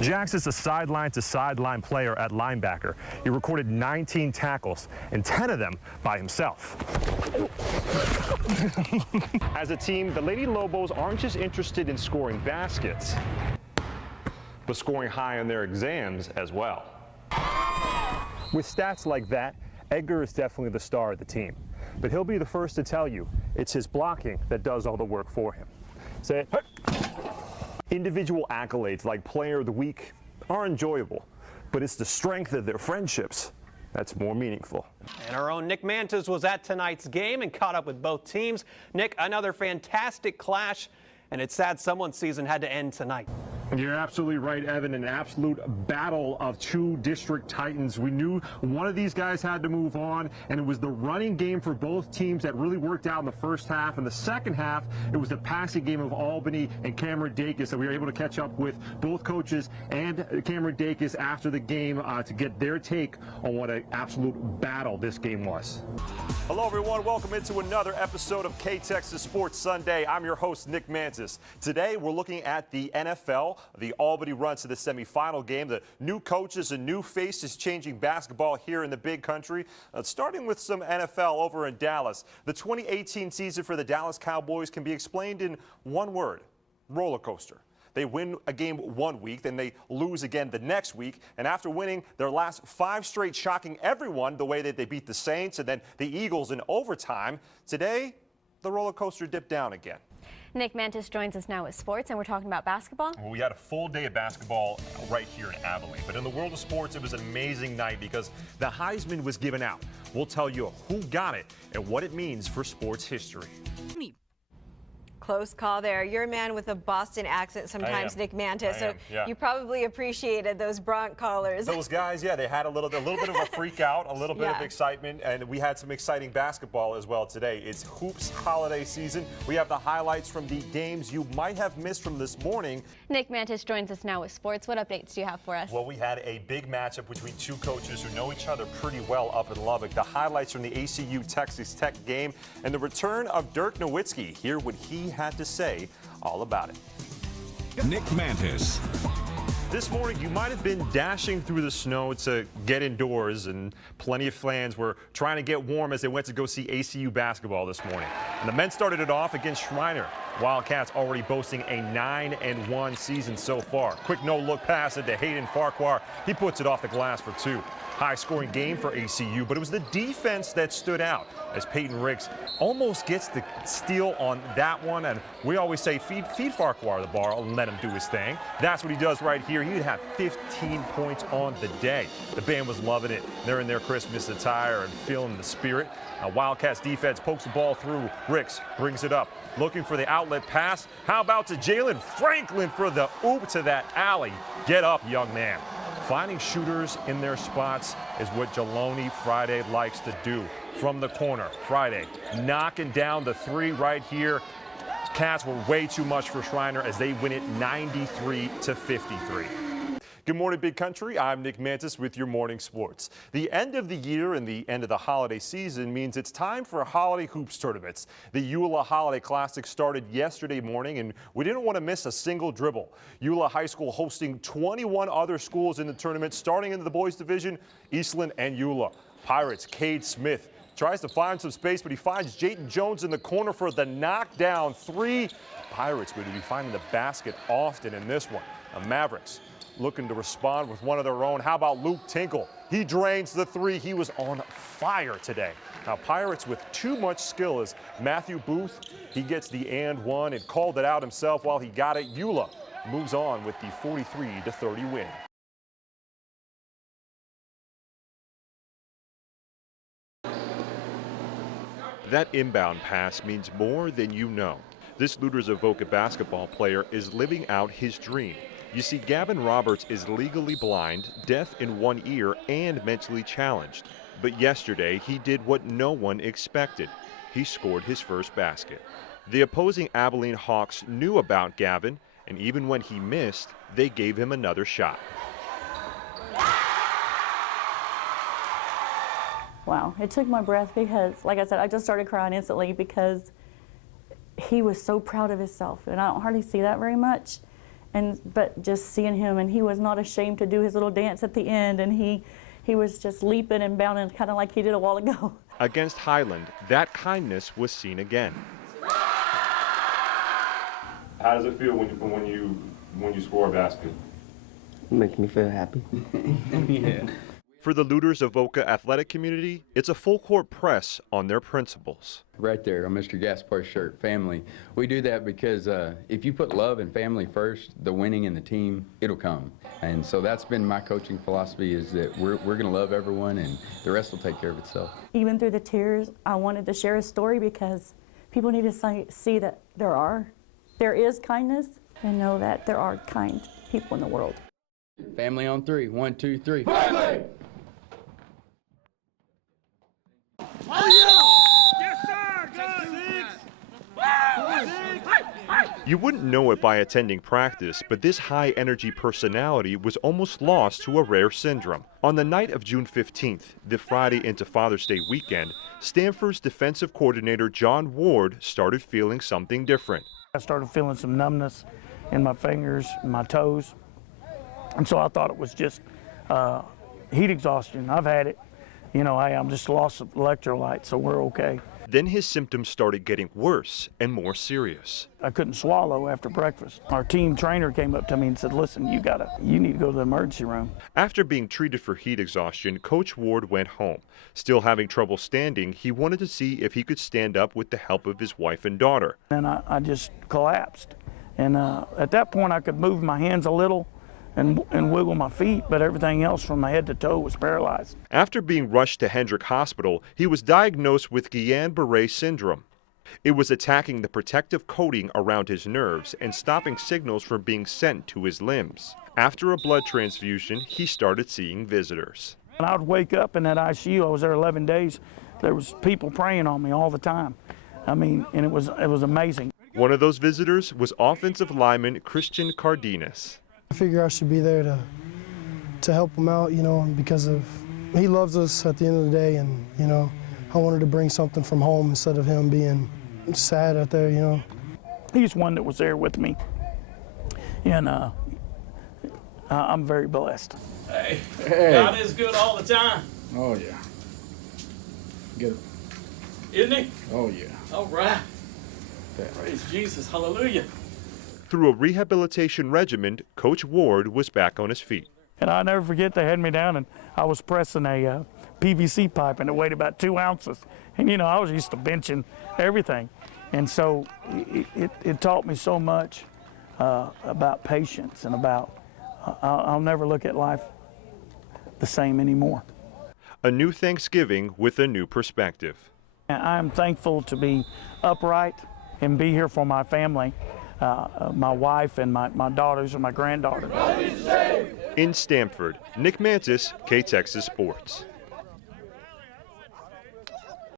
Jax is a sideline-to-sideline player at linebacker. He recorded 19 tackles, and 10 of them by himself. As a team, the Lady Lobos aren't just interested in scoring baskets, but scoring high on their exams as well. With stats like that, Edgar is definitely the star of the team. But he'll be the first to tell you it's his blocking that does all the work for him. Say it. Individual accolades like Player of the Week are enjoyable, but it's the strength of their friendships that's more meaningful. And our own Nick Mantas was at tonight's game and caught up with both teams. Nick, another fantastic clash, and it's sad someone's season had to end tonight. You're absolutely right, Evan. An absolute battle of two district titans. We knew one of these guys had to move on, and it was the running game for both teams that really worked out in the first half. In the second half, it was the passing game of Albany and Cameron Dacus that we were able to catch up with both coaches and Cameron Dacus after the game to get their take on what an absolute battle this game was. Hello, everyone. Welcome into another episode of KTXS Sports Sunday. I'm your host, Nick Mantas. Today, we're looking at the NFL. The Albany runs to the semifinal game. The new coaches and new faces changing basketball here in the big country. Starting with some NFL over in Dallas. The 2018 season for the Dallas Cowboys can be explained in one word: roller coaster. They win a game one week, then they lose again the next week. And after winning their last 5 straight, shocking everyone the way that they beat the Saints and then the Eagles in overtime, today the roller coaster dipped down again. Nick Mantas joins us now with sports, and we're talking about basketball. Well, we had a full day of basketball right here in Abilene. But in the world of sports, it was an amazing night because the Heisman was given out. We'll tell you who got it and what it means for sports history. Close call there. You're a man with a Boston accent sometimes, Nick Mantas, so you probably appreciated those Bronx callers. Those guys, yeah, they had a little bit of a freak out, a little bit of excitement, and we had some exciting basketball as well today. It's hoops holiday season. We have the highlights from the games you might have missed from this morning. Nick Mantas joins us now with sports. What updates do you have for us? Well, we had a big matchup between two coaches who know each other pretty well up in Lubbock. The highlights from the ACU Texas Tech game and the return of Dirk Nowitzki. Hear what he had to say all about it. Nick Mantas. This morning, you might have been dashing through the snow to get indoors, and plenty of fans were trying to get warm as they went to go see ACU basketball this morning. And the men started it off against Schreiner. Wildcats already boasting a 9-1 season so far. Quick no-look pass into Hayden Farquhar. He puts it off the glass for 2. High-scoring game for ACU, but it was the defense that stood out as Peyton Riggs almost gets the steal on that one. And we always say feed Farquhar the ball and let him do his thing. That's what he does right here. He'd have 15 points on the day. The band was loving it. They're in their Christmas attire and feeling the spirit. Now, Wildcats defense pokes the ball through. Riggs brings it up, looking for the outlet pass. How about to Jalen Franklin for the oop to that alley? Get up, young man. Finding shooters in their spots is what Jeloni Friday likes to do. From the corner, Friday knocking down the 3 right here. Cats were way too much for Schreiner as they win it 93-53. Good morning, Big Country. I'm Nick Mantas with your morning sports. The end of the year and the end of the holiday season means it's time for holiday hoops tournaments. The Eula Holiday Classic started yesterday morning, and we didn't want to miss a single dribble. Eula High School hosting 21 other schools in the tournament, starting in the boys division, Eastland and Eula. Pirates' Cade Smith tries to find some space, but he finds Jayton Jones in the corner for the knockdown 3. Pirates would be finding the basket often in this one. The Mavericks looking to respond with one of their own. How about Luke Tinkle? He drains the 3. He was on fire today. Now, Pirates with too much skill as Matthew Booth, he gets the and one and called it out himself while he got it. Eula moves on with the 43-30 win. That inbound pass means more than you know. This Looters Avoca basketball player is living out his dream. You see, Gavin Roberts is legally blind, deaf in one ear, and mentally challenged. But yesterday, he did what no one expected. He scored his first basket. The opposing Abilene Hawks knew about Gavin, and even when he missed, they gave him another shot. Wow, it took my breath because, like I said, I just started crying instantly because he was so proud of himself, and I don't hardly see that very much. But just seeing him, and he was not ashamed to do his little dance at the end, and he was just leaping and bounding kind of like he did a while ago. Against Highland, that kindness was seen again. How does it feel when you score a basket? It makes me feel happy. Yeah. For the Looters of Boca athletic community, it's a full court press on their principles. Right there on Mr. Gaspar's shirt, family. We do that because if you put love and family first, the winning in the team, it'll come. And so that's been my coaching philosophy, is that we're going to love everyone and the rest will take care of itself. Even through the tears, I wanted to share a story because people need to see that there is kindness, and know that there are kind people in the world. Family on three. 1, 2, 3. Family! You wouldn't know it by attending practice, but this high-energy personality was almost lost to a rare syndrome. On the night of June 15th, the Friday into Father's Day weekend, Stanford's defensive coordinator John Ward started feeling something different. I started feeling some numbness in my fingers, my toes, and so I thought it was just heat exhaustion. I've had it. You know, hey, I'm just lost of electrolytes, so we're okay. Then his symptoms started getting worse and more serious. I couldn't swallow after breakfast. Our team trainer came up to me and said, listen, you need to go to the emergency room. After being treated for heat exhaustion, Coach Ward went home. Still having trouble standing, he wanted to see if he could stand up with the help of his wife and daughter. And I just collapsed. And at that point, I could move my hands a little and wiggle my feet, but everything else from my head to toe was paralyzed. After being rushed to Hendrick Hospital, he was diagnosed with Guillain-Barré syndrome. It was attacking the protective coating around his nerves and stopping signals from being sent to his limbs. After a blood transfusion, he started seeing visitors. When I would wake up in that ICU, I was there 11 days, there was people praying on me all the time. I mean, and it was amazing. One of those visitors was offensive lineman Christian Cardenas. I figure I should be there to help him out, you know, because he loves us at the end of the day, and, you know, I wanted to bring something from home instead of him being sad out there, you know. He's one that was there with me, and I'm very blessed. Hey, God is good all the time. Oh, yeah. Get it. Isn't he? Oh, yeah. All right. Praise Jesus. Hallelujah. Through a rehabilitation regimen, Coach Ward was back on his feet. And I'll never forget, they had me down and I was pressing a PVC pipe, and it weighed about 2 ounces. And you know, I was used to benching everything. And so it taught me so much about patience and about, I'll never look at life the same anymore. A new Thanksgiving with a new perspective. I'm thankful to be upright and be here for my family. My wife and my daughters and my granddaughter. In Stamford, Nick Mantas, KTXS Sports.